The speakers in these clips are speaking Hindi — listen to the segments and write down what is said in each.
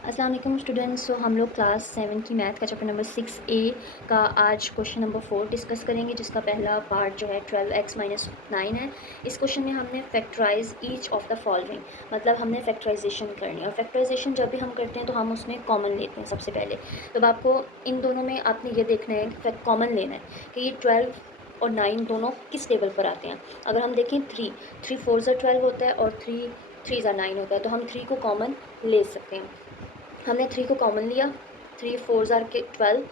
अस्सलाम वालेकुम स्टूडेंट्स। तो हम लोग क्लास 7 की मैथ का चैप्टर नंबर 6A का आज क्वेश्चन नंबर 4 डिस्कस करेंगे, जिसका पहला पार्ट जो है 12x माइनस 9 है। इस क्वेश्चन में हमने factorise each of the following, मतलब हमने फैक्टराइजेशन करनी है। और फैक्टराइजेशन जब भी हम करते हैं तो हम उसमें कॉमन लेते हैं सबसे पहले। तो अब आपको इन दोनों में आपने ये देखना है कि कॉमन लेना है कि ये 12 और 9 दोनों किस टेबल पर आते हैं। अगर हम देखें 3 4 ज़ा 12 होता है और 3 ज़ा 9 होता है, तो हम 3 को कॉमन ले सकते हैं। हमने 3 को कॉमन लिया, 3 4 ज़ार के 12,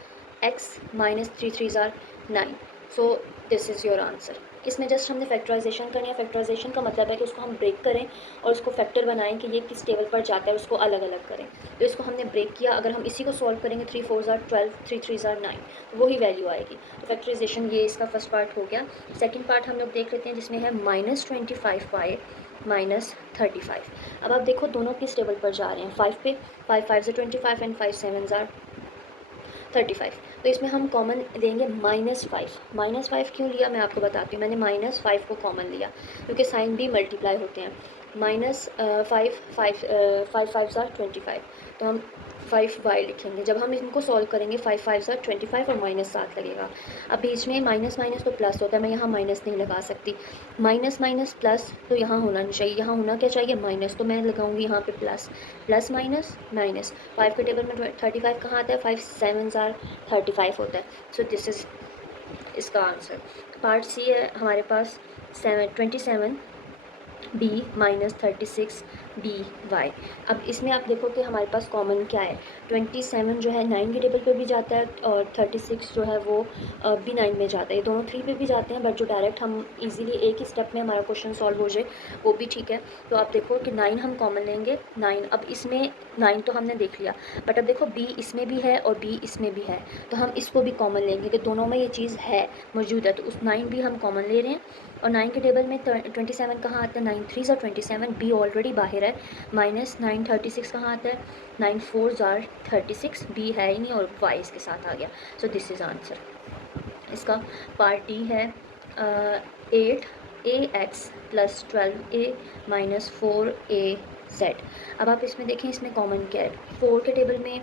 x माइनस 3 3 ज़ार 9। So this is your answer. इसमें जस्ट हमने फैक्टराइजेशन करनी है। फैक्टराइजेशन का मतलब है कि उसको हम ब्रेक करें और उसको फैक्टर बनाएं कि ये किस टेबल पर जाता है, उसको अलग अलग करें। तो इसको हमने ब्रेक किया। अगर हम इसी को सॉल्व करेंगे 3 4 ज़ार 12, 3 3 ज़ार 9, तो वही वैल्यू आएगी। तो फैक्टराइजेशन ये इसका फर्स्ट पार्ट हो गया। सेकेंड पार्ट हम लोग देख लेते हैं, जिसमें है -25y माइनस 35। अब आप देखो दोनों किस टेबल पर जा रहे हैं, 5 पे। 5 5 ज़ा 25 एंड 5 7 ज़ार 35। तो इसमें हम कॉमन लेंगे -5। -5 क्यों लिया मैं आपको बताती हूँ। मैंने -5 को कॉमन लिया क्योंकि साइन भी मल्टीप्लाई होते हैं। माइनस 5 5 ज़ार 25, तो हम 5y लिखेंगे। जब हम इनको सॉल्व करेंगे 5 5 ज़ार 25 और -7 लगेगा। अब बीच में माइनस माइनस तो प्लस होता है, मैं यहाँ माइनस नहीं लगा सकती। माइनस माइनस प्लस तो यहाँ होना नहीं चाहिए, यहाँ होना क्या चाहिए माइनस, तो मैं लगाऊंगी यहाँ पे प्लस। Plus minus minus. 5 के टेबल में 35 कहाँ आता है, 5 7 ज़ार 35 होता है। सो दिस इज़ इसका आंसर। पार्ट सी है हमारे पास 27 बी माइनस 36 बी वाई। अब इसमें आप देखो कि हमारे पास कॉमन क्या है। 27 जो है 9 के टेबल पे भी जाता है और 36 जो है वो भी 9 में जाता है। ये दोनों 3 पे भी जाते हैं, बट जो डायरेक्ट हम इजीली एक ही स्टेप में हमारा क्वेश्चन सॉल्व हो जाए वो भी ठीक है। तो आप देखो कि 9 हम कॉमन लेंगे। 9 अब इसमें 9 तो हमने देख लिया, बट अब देखो बी इसमें भी है और बी इसमें भी है, तो हम इसको भी कॉमन लेंगे कि दोनों में ये चीज़ है मौजूद है। तो उस 9 भी हम कॉमन ले रहे हैं। और 9 के टेबल में 27 कहाँ आता है, 9 3 ज़ार 27, बी ऑलरेडी बाहर है। माइनस 9 36 कहाँ आता है, 9 4 ज़ार 36, बी है ही नहीं और वाई इसके साथ आ गया। सो दिस इज़ आंसर। इसका पार्ट डी है 8ax plus 12a minus 4az। अब आप इसमें देखें इसमें कॉमन क्या है। 4 के टेबल में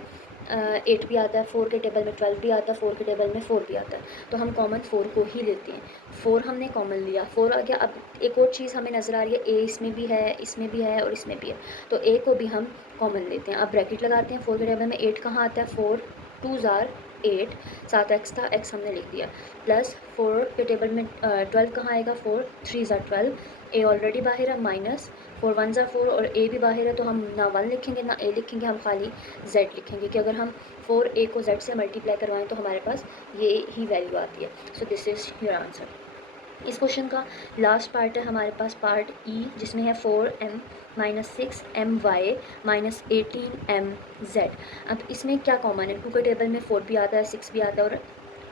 8 भी आता है, 4 के टेबल में 12 भी आता है, 4 के टेबल में 4 भी आता है, तो हम कॉमन 4 को ही लेते हैं। 4 हमने कॉमन लिया, 4 आ गया। अब एक और चीज़ हमें नज़र आ रही है, ए इसमें भी है, इसमें भी है और इसमें भी है, तो ए को भी हम कॉमन लेते हैं। अब ब्रैकेट लगाते हैं। 4 के टेबल में 8 कहाँ आता है, 4 2 ज़ार 8, साथ एक्स था, एक्स हमने लिख दिया। प्लस 4 के टेबल में 12 कहाँ आएगा, 4 3 ज़ार 12, ए ऑलरेडी बाहर है। माइनस 4 1 ज़ार 4 और ए भी बाहर है, तो हम ना 1 लिखेंगे ना ए लिखेंगे, हम खाली z लिखेंगे कि अगर हम 4a को z से मल्टीप्लाई करवाएं तो हमारे पास ये ही वैल्यू आती है। सो दिस इज़ योर आंसर। इस क्वेश्चन का लास्ट पार्ट है हमारे पास पार्ट ई, जिसमें है 4m minus 6my minus 18mz। अब इसमें क्या कॉमन है, 2 के टेबल में 4 भी आता है, 6 भी आता है और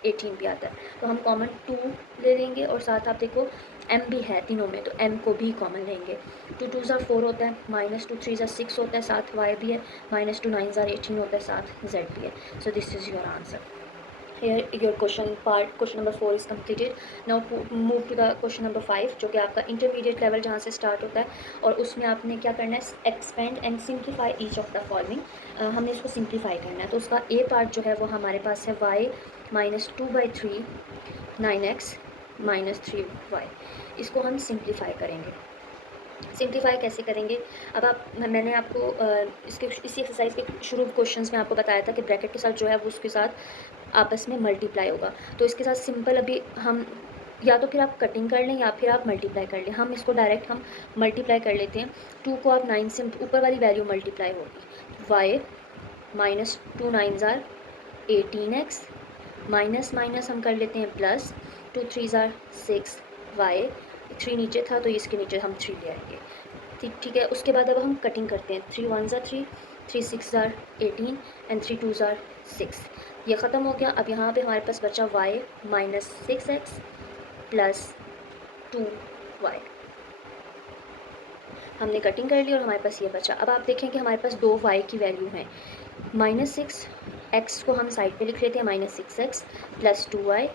18 भी आता है, तो हम कॉमन 2 ले लेंगे। और साथ आप देखो m भी है तीनों में, तो m को भी कॉमन लेंगे। 2 2 ज़ार 4 होता है, माइनस 2 3 ज़ार 6 होता है, साथ y भी है, माइनस 2 9 ज़ार 18 होता है, साथ z भी है। सो this is your answer. Here your question number 4 is completed. Now move to the question number 5, जो कि आपका इंटरमीडिएट लेवल जहाँ से स्टार्ट होता है, और उसमें आपने क्या करना है, expand and simplify each of the following. हमने इसको सिंप्लीफाई करना है। तो उसका ए पार्ट जो है वो हमारे पास है y minus 2/3 9x minus 3y। इसको हम सिंप्लीफाई करेंगे। सिंप्लीफाई कैसे करेंगे, अब आप मैंने आपको इसी एक्सरसाइज के शुरू क्वेश्चंस में आपको बताया था कि ब्रैकेट के साथ जो है वो उसके साथ आपस में मल्टीप्लाई होगा। तो इसके साथ सिंपल अभी हम या तो फिर आप कटिंग कर लें या फिर आप मल्टीप्लाई कर लें। हम इसको डायरेक्ट हम मल्टीप्लाई कर लेते हैं। 2 को आप 9 से ऊपर वाली वैल्यू मल्टीप्लाई होगी, y माइनस 2 9 ज़ार 18x माइनस माइनस हम कर लेते हैं प्लस 2 3 ज़ार 6y। 3 नीचे था तो इसके नीचे हम 3 ले आएंगे। ठीक है। उसके बाद अब हम कटिंग करते हैं। 3 1 ज़ार 3, 3 6 ज़ार 18 एंड 3 2 ज़ार 6। ये ख़त्म हो गया। अब यहाँ पे हमारे पास बचा y minus 6x plus 2y। हमने कटिंग कर ली और हमारे पास ये बचा। अब आप देखें कि हमारे पास 2 y की वैल्यू है। माइनस 6 x को हम साइड पे लिख लेते हैं, minus 6x plus 2y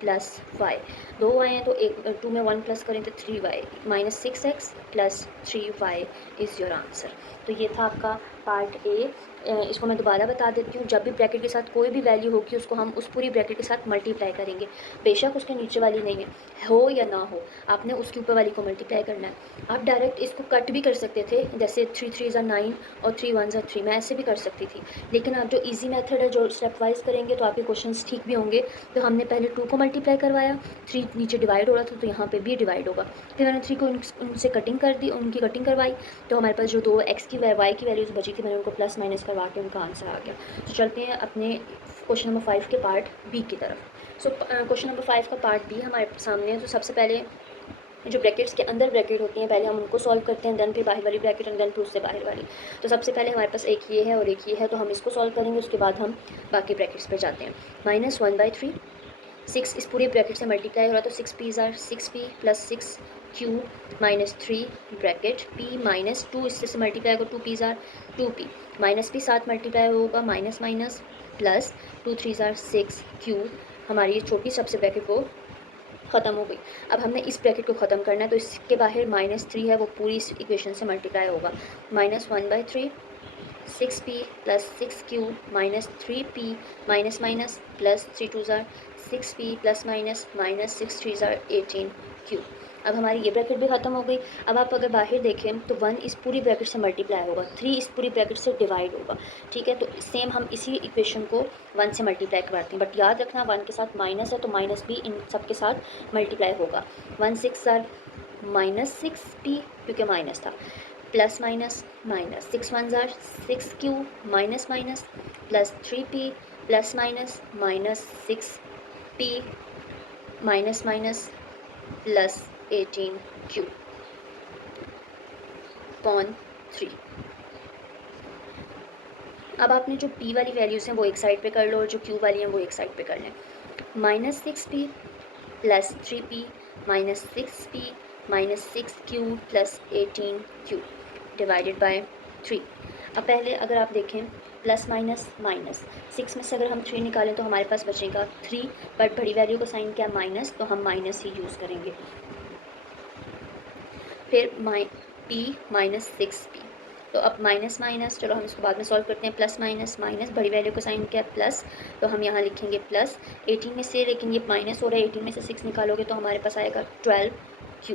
plus y। 2 y हैं तो एक 2 में 1 प्लस करें तो 3y। Minus 6x plus 3y is your answer. तो ये था आपका पार्ट ए। इसको मैं दोबारा बता देती हूँ। जब भी ब्रैकेट के साथ कोई भी वैल्यू होगी उसको हम उस पूरी ब्रैकेट के साथ मल्टीप्लाई करेंगे, बेशक उसके नीचे वाली नहीं हो या ना हो, आपने उसके ऊपर वाली को मल्टीप्लाई करना है। आप डायरेक्ट इसको कट भी कर सकते थे, जैसे 3 3 ज़ा 9 और 3 1 ज़ा 3, मैं ऐसे भी कर सकती थी। लेकिन आप जो ईजी मेथड है, जो स्टेप वाइज करेंगे तो आपके क्वेश्चंस ठीक भी होंगे। तो हमने पहले 2 को मल्टीप्लाई करवाया, 3 नीचे डिवाइड हो रहा था तो यहाँ पे भी डिवाइड होगा। फिर मैंने 3 को उनसे कटिंग कर दी, उनकी कटिंग करवाई, तो हमारे पास जो 2 एक्स की वाई की वैल्यूज़ बची थी मैंने उनको प्लस माइनस करवा के उनका आंसर आ गया। तो चलते हैं अपने क्वेश्चन नंबर 5 के पार्ट बी की तरफ। सो क्वेश्चन नंबर 5 का पार्ट बी हमारे सामने है। तो सबसे पहले जो ब्रैकेट्स के अंदर ब्रैकेट होती हैं पहले हम उनको सॉल्व करते हैं, देन फिर बाहर वाली ब्रैकेट एंड देन फिर उससे बाहर वाली। तो सबसे पहले हमारे पास एक ये है और एक ये है, तो हम इसको सॉल्व करेंगे, उसके बाद हम बाकी ब्रैकेट्स पर जाते हैं। -1/3, 6 इस पूरी ब्रैकेट से मल्टीप्लाई हो रहा है तो 6 पीज़ आर 6p plus 6 q -3 bracket p -2 इससे से मल्टीप्लाई होगा 2 पीज़ आर 2p माइनस p साथ मल्टीप्लाई होगा माइनस माइनस प्लस 2 3 ज़ार 6 क्यू। हमारी ये छोटी सबसे ब्रैकेट को ख़त्म हो गई। अब हमने इस ब्रैकेट को ख़त्म करना है, तो इसके बाहर -3 है वो पूरी इस इक्वेशन से मल्टीप्लाई होगा। -1/3 6p plus 6q minus 3p minus minus plus 3 2 ज़ार 6p प्लस माइनस माइनस 6 3 ज़ार 18q। अब हमारी ये ब्रैकेट भी ख़त्म हो गई। अब आप अगर बाहर देखें तो 1 इस पूरी ब्रैकेट से मल्टीप्लाई होगा, 3 इस पूरी ब्रैकेट से डिवाइड होगा। ठीक है, तो सेम हम इसी इक्वेशन को 1 से मल्टीप्लाई करवाते हैं, बट याद रखना 1 के साथ माइनस है तो माइनस भी इन सब के साथ मल्टीप्लाई होगा। 1 6 ज़ार -6p क्योंकि माइनस था, प्लस माइनस माइनस 6 1 ज़ार 6q minus minus plus 3p plus minus minus 6p minus minus plus 18q upon 3। अब आपने जो p वाली वैल्यूज़ हैं वो एक साइड पे कर लो और जो q वाली हैं वो एक साइड पे कर लें। -6p plus 3p minus 6p minus 6q plus 18q divided by 3। अब पहले अगर आप देखें प्लस माइनस माइनस 6 में से अगर हम 3 निकालें तो हमारे पास बचेगा 3, बट बड़ी वैल्यू का साइन क्या माइनस, तो हम माइनस ही यूज़ करेंगे। फिर p माइनस 6p, तो अब माइनस माइनस, चलो हम इसको बाद में सॉल्व करते हैं। प्लस माइनस माइनस, बड़ी वैल्यू का साइन क्या है प्लस, तो हम यहाँ लिखेंगे प्लस 18 में से, लेकिन ये माइनस हो रहा है, 18 में से 6 निकालोगे तो हमारे पास आएगा 12q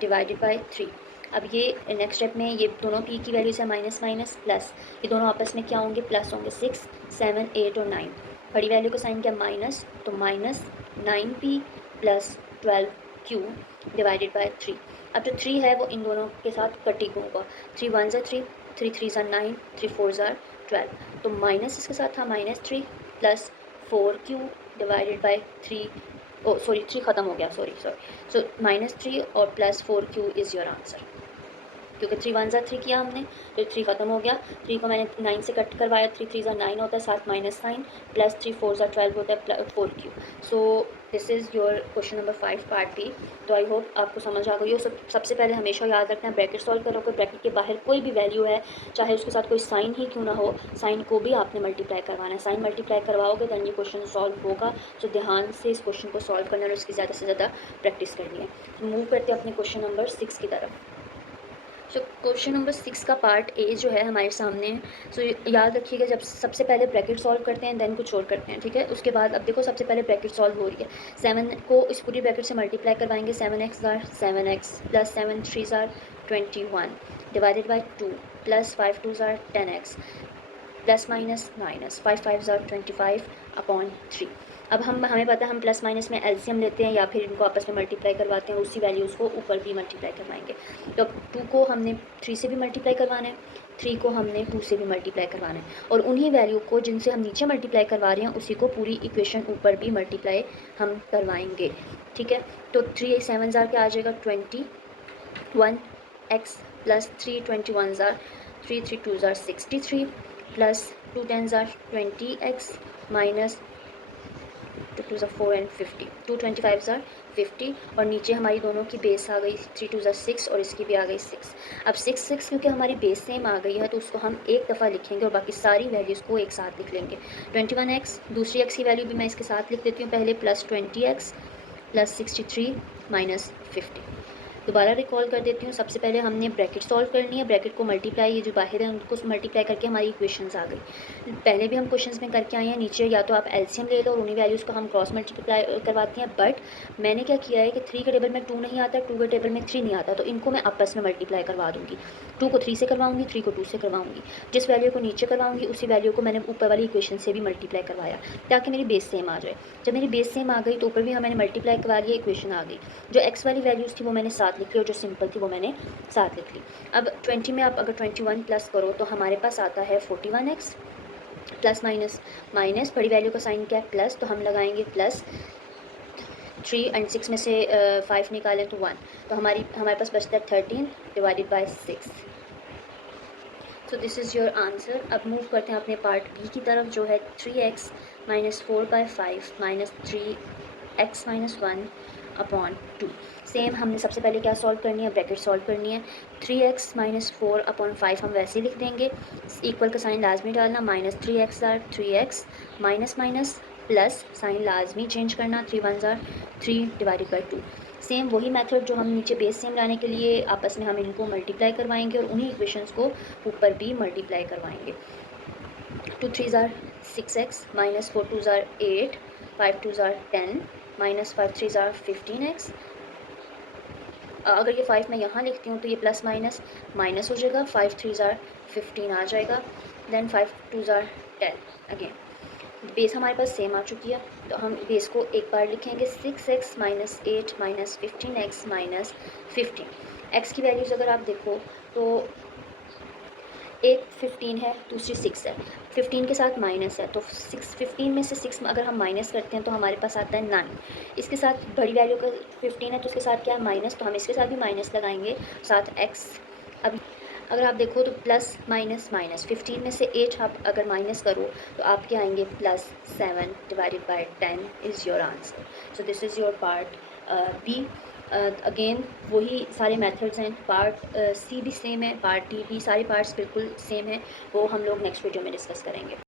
डिवाइडेड बाय 3। अब ये नेक्स्ट स्टेप में ये दोनों p की वैल्यूज है माइनस माइनस प्लस, ये दोनों आपस में क्या होंगे प्लस होंगे, 6 7 8 और 9। बड़ी वैल्यू का साइन क्या माइनस, तो minus 9p plus 12q divided by 3। अब जो 3 है वो इन दोनों के साथ कटिंग होगा, 3 1 ज़ा 3, 3 3 ज़ा 9, 3 4 ज़ा 12, तो माइनस इसके साथ था -3 plus 4q divided by 3, oh sorry 3 ख़त्म हो गया, सॉरी सो -3 और plus 4q is your answer, क्योंकि 3 1 ज़ा 3 किया हमने तो 3 ख़त्म हो गया। 3 को मैंने 9 से कट करवाया, 3 3 ज़ा 9 होता है, साथ माइनस साइन, प्लस 3 4 ज़ा 12 होता है 4q। So this is your question number 5 part B. तो आई होप आपको समझ आ गई हो। सबसे पहले हमेशा याद रखना है ब्रैकेट सॉल्व करो, कोई ब्रैकेट के बाहर कोई भी वैल्यू है, चाहे उसके साथ कोई साइन ही क्यों ना हो, साइन को भी आपने मल्टीप्लाई करवाना है। साइन मल्टीप्लाई करवाओगे दैन ये क्वेश्चन सॉल्व होगा। तो ध्यान से इस क्वेश्चन को सॉल्व करना और उसकी ज़्यादा से ज़्यादा प्रैक्टिस करनी है। तो मूव करते हैं अपने क्वेश्चन नंबर 6 की तरफ। सो क्वेश्चन नंबर 6 का पार्ट ए जो है हमारे सामने है। सो याद रखिएगा जब सबसे पहले ब्रैकेट सॉल्व करते हैं देन कुछ और करते हैं, ठीक है। उसके बाद अब देखो सबसे पहले ब्रैकेट सॉल्व हो रही है, 7 को इस पूरी ब्रैकेट से मल्टीप्लाई करवाएंगे, 7x ज़ार 7x प्लस 7 3 ज़ार 21 डिवाइडेड बाई 2 प्लस 5 2 ज़ार 10x प्लस माइनस माइनस 5 5 ज़ार 25 अपॉन 3। अब हमें पता है हम प्लस माइनस में एलसीएम लेते हैं या फिर इनको आपस में मल्टीप्लाई करवाते हैं, उसी वैल्यूज़ को ऊपर भी मल्टीप्लाई करवाएंगे। तो 2 को हमने 3 से भी मल्टीप्लाई करवाना है, 3 को हमने 2 से भी मल्टीप्लाई करवाना है, और उन्हीं वैल्यू को जिनसे हम नीचे मल्टीप्लाई करवा रहे हैं उसी को पूरी इक्वेशन ऊपर भी मल्टीप्लाई हम करवाएंगे, ठीक है। तो 3 7 ज़ार क्या आ जाएगा 21x प्लस 3 21 ज़ार 3 3 2 ज़ार 63 प्लस 2 10 ज़ार 20x माइनस 2 2 ज़ार 4 एंड 50 2 25 ज़ार 50, और नीचे हमारी दोनों की बेस आ गई 3 2 ज़ार 6 और इसकी भी आ गई 6। अब 6 6 क्योंकि हमारी बेस सेम आ गई है तो उसको हम एक दफ़ा लिखेंगे और बाकी सारी वैल्यूज़ को एक साथ लिख लेंगे। 21x दूसरी x की वैल्यू भी मैं इसके साथ लिख देती हूँ पहले, प्लस 20x प्लस 63 माइनस 50। दोबारा रिकॉल कर देती हूँ। सबसे पहले हमने ब्रैकेट सॉल्व करनी है, ब्रैकेट को मल्टीप्लाई, ये जो बाहर है उनको मल्टीप्लाई करके हमारी इक्वेशंस आ गई। पहले भी हम क्वेश्चंस में करके आए हैं, नीचे या तो आप एलसीएम ले लो और उन्हीं वैल्यूज़ को हम क्रॉस मल्टीप्लाई करवाते हैं। बट मैंने क्या किया है कि 3 के टेबल में 2 नहीं आता, 2 के टेबल में 3 नहीं आता, तो इनको मैं आपस में मल्टीप्लाई करवा दूँगी। 2 को 3 से करवाऊँगी, 3 को 2 से करवाऊँगी। जिस वैल्यू को नीचे करवाऊँगी उसी वैल्यू को मैंने ऊपर वाली इक्वेशन से भी मल्टीप्लाई करवाया ताकि मेरी बेस सेम आ जाए। जब मेरी बेस सेम आ गई तो ऊपर भी मैंने मल्टीप्लाई करवा लिया, इक्वेशन आ गई। जो एक्स वाली वैल्यूज़ थी वो मैंने साथ लिख ली और जो सिंपल थी वो मैंने साथ लिख ली। अब 20 में आप अगर 21 प्लस करो तो हमारे पास आता है 41x प्लस माइनस माइनस बड़ी वैल्यू का साइन क्या है प्लस, तो हम लगाएंगे प्लस 3 एंड 6 में से 5 निकालें तो 1, तो हमारे पास बचता है 13 divided by 6। So this is your answer. अब मूव करते हैं अपने पार्ट बी की तरफ जो है 3x minus 4/5 minus 3x minus 1 upon 2। Same हमने सबसे पहले क्या सॉल्व करनी है, ब्रैकेट सॉल्व करनी है। 3x माइनस 4 अपॉन 5 हम वैसे ही लिख देंगे, इक्वल का साइन लाजमी डालना, माइनस 3x आर 3x minus minus plus sign लाजमी चेंज करना, 3 1 जार 3 डिवाइडेड बाई 2। सेम वही मेथड जो हम नीचे बेस सेम लाने के लिए आपस में हम इनको मल्टीप्लाई करवाएंगे और उन्हीं इक्वेशंस को ऊपर भी मल्टीप्लाई करवाएंगे। 2 3 jar 6x minus 4 2 jar 8 5 2 jar 10 minus 5 3 jar 15x। अगर ये 5 मैं यहाँ लिखती हूँ तो ये प्लस माइनस माइनस हो जाएगा, 5 3 जार 15 आ जाएगा, देन 5 2 जार 10 अगेन। बेस हमारे पास सेम आ चुकी है तो हम बेस को एक बार लिखेंगे 6x minus 8 minus 15x minus 15। X की वैल्यूज़ अगर आप देखो तो एक 15 है, दूसरी 6 है, 15 के साथ माइनस है तो 15 में से 6 अगर हम माइनस करते हैं तो हमारे पास आता है 9। इसके साथ बड़ी वैल्यू का 15 है तो उसके साथ क्या है माइनस, तो हम इसके साथ भी माइनस लगाएंगे, साथ x। अब अगर आप देखो तो प्लस माइनस माइनस 15 में से 8 आप अगर माइनस करो तो आपके आएंगे plus 7 divided by 10 is your answer. So this is your part B. Again वही सारे मेथड्स हैं, पार्ट सी भी सेम है, पार्ट डी भी, सारे पार्ट्स बिल्कुल सेम है, वो हम लोग नेक्स्ट वीडियो में डिस्कस करेंगे।